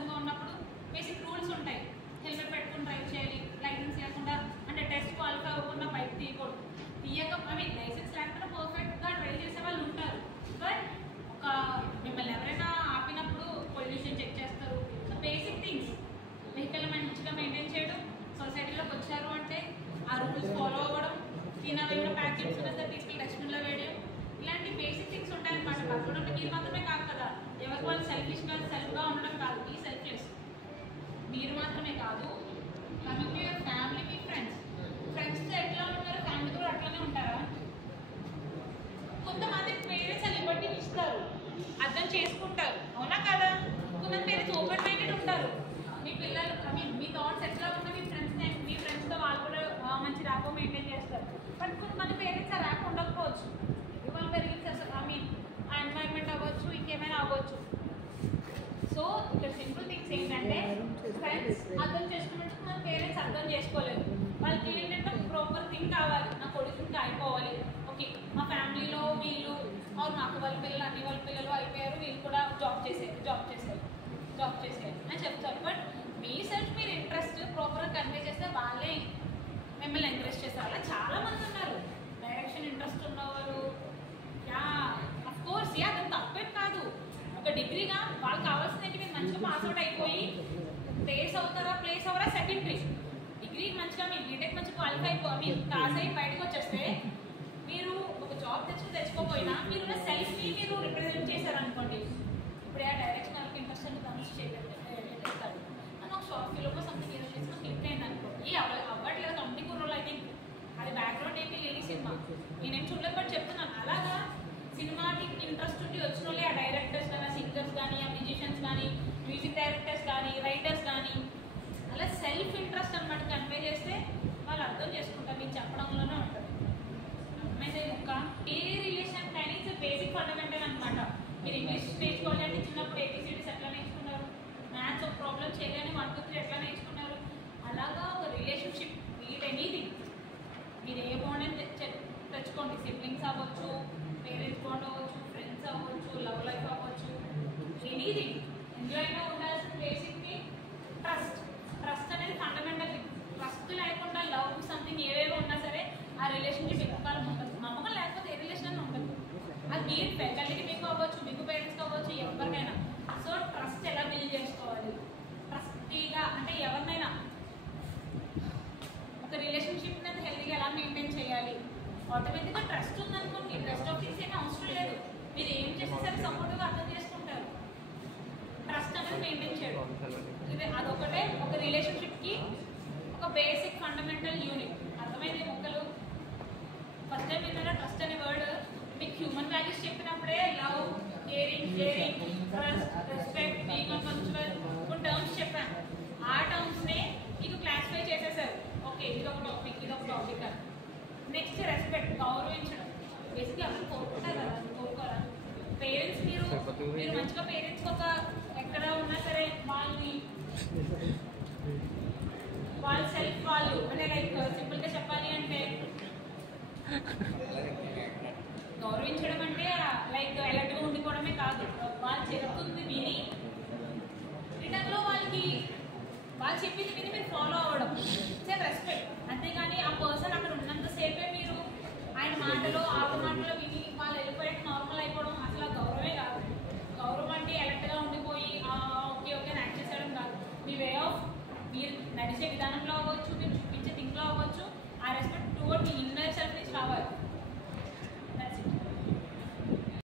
పర్సన్గా ఉన్నప్పుడు basic rules ఉంటాయి. హెల్మెట్ పెట్టుకుని డ్రైవ్ చేయాలి, లైసెన్స్ లేకుండా అంటే టెస్ట్ క్వాలిఫై అవ్వకుండా బైక్ తీయకూడదు. లైసెన్స్ లేకుండా పర్ఫెక్ట్గా డ్రైవ్ చేసే వాళ్ళు ఉంటారు. బట్ ఒక మిమ్మల్ని ఎవరైనా ఆపినప్పుడు పొల్యూషన్ చెక్ చేస్తారు. సో బేసిక్ థింగ్స్, వెహికల్ మంచిగా మెయింటైన్ చేయడం, సొసైటీలోకి వచ్చారు అంటే ఆ రూల్స్ ఫాలో అవ్వడం, తినవేమైనా ప్యాకెట్స్ ఉన్నది తీసుకెళ్ళి డస్ట్బిన్లో వేయడం, ఇలాంటి బేసిక్ థింగ్స్ ఉంటాయన్నమాట. పక్కన మీరు మాత్రమే కాదు కదా, ఎవరికి వాళ్ళు సెల్ఫ్గా ఉండడం కాదు, ఈ సెల్ఫ్లెస్ మీరు మాత్రమే కాదు. కమింగ్ టు యువర్ ఫ్యామిలీ, మీ ఫ్రెండ్స్తో ఎట్లా ఉంటారు, ఫ్యామిలీతో కూడా అట్లానే ఉంటారా? కొంతమంది పేరెంట్స్ ఆ లిబర్టీ ఇస్తారు, అర్థం చేసుకుంటారు, అవునా కదా? కొంతమంది పేరెంట్స్ ఓపెన్ మైండెడ్ ఉంటారు. మీ పిల్లలు మీ థాట్స్ ఎట్లా ఉన్నా మీ ఫ్రెండ్స్తో వాళ్ళు కూడా మంచి ర్యాపో మెయింటైన్ చేస్తారు. బట్ కొంతమంది పేరెంట్స్ ఆ ర్యాప్ ఉండకపోవచ్చు. వాళ్ళ పేరెంట్స్ ఆ ఎన్వైర్న్మెంట్ అవ్వచ్చు, ఇంకేమైనా అవ్వచ్చు. సో ఇక్కడ సింపుల్ థింగ్స్ ఏంటంటే ఫ్రెండ్స్ అర్థం చేసుకున్నట్టు మన పేరెంట్స్ అర్థం చేసుకోలేదు. వాళ్ళకి ఏంటంటే ప్రాపర్ థింగ్ కావాలి, నా కొడుకుకి అయిపోవాలి, ఓకే మా ఫ్యామిలీలో వీళ్ళు మా అక్క వాళ్ళ పిల్లలు అన్ని వాళ్ళ పిల్లలు అయిపోయారు, వీళ్ళు కూడా జాబ్ చేసేయాలి అని చెప్తారు. బట్ మీ సెల్ఫ్ మీరు ఇంట్రెస్ట్ ప్రాపర్గా కన్వే చేస్తే వాళ్ళే మిమ్మల్ని ఎంకరేజ్ చేస్తారు. అలా చాలామంది ఉన్నారు, డైరెక్షన్ ఇంట్రెస్ట్ ఉన్నవారు. అఫ్కోర్స్ అది తప్పేం కాదు. ఒక డిగ్రీగా వాళ్ళకి కావాల్సిందంటే మీరు మంచిగా పాస్ అవుట్ అయిపోయి ప్లేస్ అవరా సెకండరీ. డిగ్రీ మంచిగా మీరు బీటెక్ మంచిగా క్వాలిఫై మీరు పాస్ అయ్యి బయటకు వచ్చేస్తే మీరు ఒక జాబ్ తెచ్చుకోపోయినా మీరు సెల్ఫ్ని మీరు రిప్రజెంట్ చేశారనుకోండి. ఇప్పుడు ఆ డైరెక్షన్ వాళ్ళకి ఇంట్రెస్ట్ అని కమిషన్ చేస్తారు. మనం ఒక షార్ట్ ఫిల్మ్లో సంథింగ్ ఏదో చేసిన క్లిక్ అయింది అనుకోండి, అవ్వట్లేదు కంపెనీ రోల్. ఐ థింక్ అది బ్యాక్గ్రౌండ్ ఏంటి లేని సినిమా నేనేం చూడలేదు, బట్ చెప్తున్నాను. అలాగా సినిమాటిక్ ఇంట్రెస్ట్ ఉండి వచ్చిన వాళ్ళే ఆ డైరెక్టర్స్ కానీ, ఆ సింగర్స్ కానీ, ఆ మ్యూజిషియన్స్ కానీ, మ్యూజిక్ డైరెక్టర్స్ కానీ, రైటర్స్ కానీ, అలా సెల్ఫ్ ఇంట్రెస్ట్ అనమాట కన్వే చేస్తే వాళ్ళు అర్థం చేసుకుంటారు. మీరు చెప్పడంలోనే ఉంటుంది. అర్థమైతే ఒక ఏ రిలేషన్ కానీ ఇట్స్ బేసిక్ ఫండమెంటల్ అనమాట. మీరు ఇంగ్లీష్ నేర్చుకోవాలి అంటే చిన్నప్పుడు ఏబిసిడీస్ ఎట్లా నేర్చుకున్నారు, మ్యాథ్స్ ఒక ప్రాబ్లం చేయాలని 1 2 3 ఎట్లా నేర్చుకున్నారు, అలాగా ఒక రిలేషన్షిప్ మీట్ ఎనీథింగ్ మీరు ఏ బాండ్ తెచ్చుకోండి. సిబ్లింగ్స్ అవ్వచ్చు, పేరెంట్స్ బాండ్ అవ్వచ్చు, ఫ్రెండ్స్ అవ్వచ్చు, లవ్ లైఫ్ అవ్వచ్చు, ఎనీథింగ్. ఇందులో ఉండాల్సిన బేసిక్ ట్రస్ట్ అనేది ఫండమెంటల్. ట్రస్ట్ లేకుండా లవ్ సంథింగ్ ఏవేవో ఉన్నా సరే ఆ రిలేషన్షిప్ ఎక్కువ కాలం ఉంటుంది. నమ్మకం లేకపోతే ఏ రిలేషన్ అని ఉంటుంది. అది మీరు ఫ్యాకల్టీకి మీకు అవ్వచ్చు, మీకు పేరెంట్స్కి అవ్వచ్చు, ఎవరికైనా. సో ట్రస్ట్ ఎలా బిల్డ్ చేసుకోవాలి, ట్రస్టీగా అంటే ఎవరినైనా ఒక రిలేషన్షిప్ అనేది హెల్తీగా ఎలా మెయింటైన్ చేయాలి. ఆటోమేటిక్గా ట్రస్ట్ ఉందనుకోండి, ట్రస్ట్ ఆఫ్ థింగ్స్ ఏమీ అవసరం లేదు. మీరు ఏం చేసినా సరే సపోర్ట్గా అర్థం చేసుకుంటారు. ట్రస్ట్ అనేది మెయింటైన్ చేయడం ఇది అదొకటే ఒక రిలేషన్షిప్కి ఒక బేసిక్ ఫండమెంటల్ యూనిట్. అర్థమైంది మొక్కలు? ఫస్ట్ టైం ఏంటంటే ట్రస్ట్ అనే వర్డ్ మీకు హ్యూమన్ వాల్యూస్ చెప్పినప్పుడే love, caring, trust, respect, being punctual కొన్ని టర్మ్స్ చెప్పాను. ఆ టర్మ్స్నే మీకు క్లాసిఫై చేసేసారు. ఓకే ఇదొక టాపిక్ అని. నెక్స్ట్ రెస్పెక్ట్, గౌరవించడం. బేసిక్గా ఎవరు కోరుకుంటారు కదా, కోరుకోరా? పేరెంట్స్ మీరు మంచిగా పేరెంట్స్కి ఒక ఎక్కడ ఉన్నా సరే వాళ్ళ సెల్ఫ్ వాళ్ళు అంటే లైక్ సింపుల్గా చెప్పాలి అంటే గౌరవించడం అంటే లైక్ ఎలర్ట్గా ఉండిపోవడమే కాదు, వాళ్ళు చెప్తుంది విని రిటర్న్లో వాళ్ళు చెప్పింది విని మీరు ఫాలో అవ్వడం. Same respect. అంతేగాని ఆ పర్సన్ అక్కడ ఉన్నంతసేపే మీరు ఆయన మాటలో విని వాళ్ళు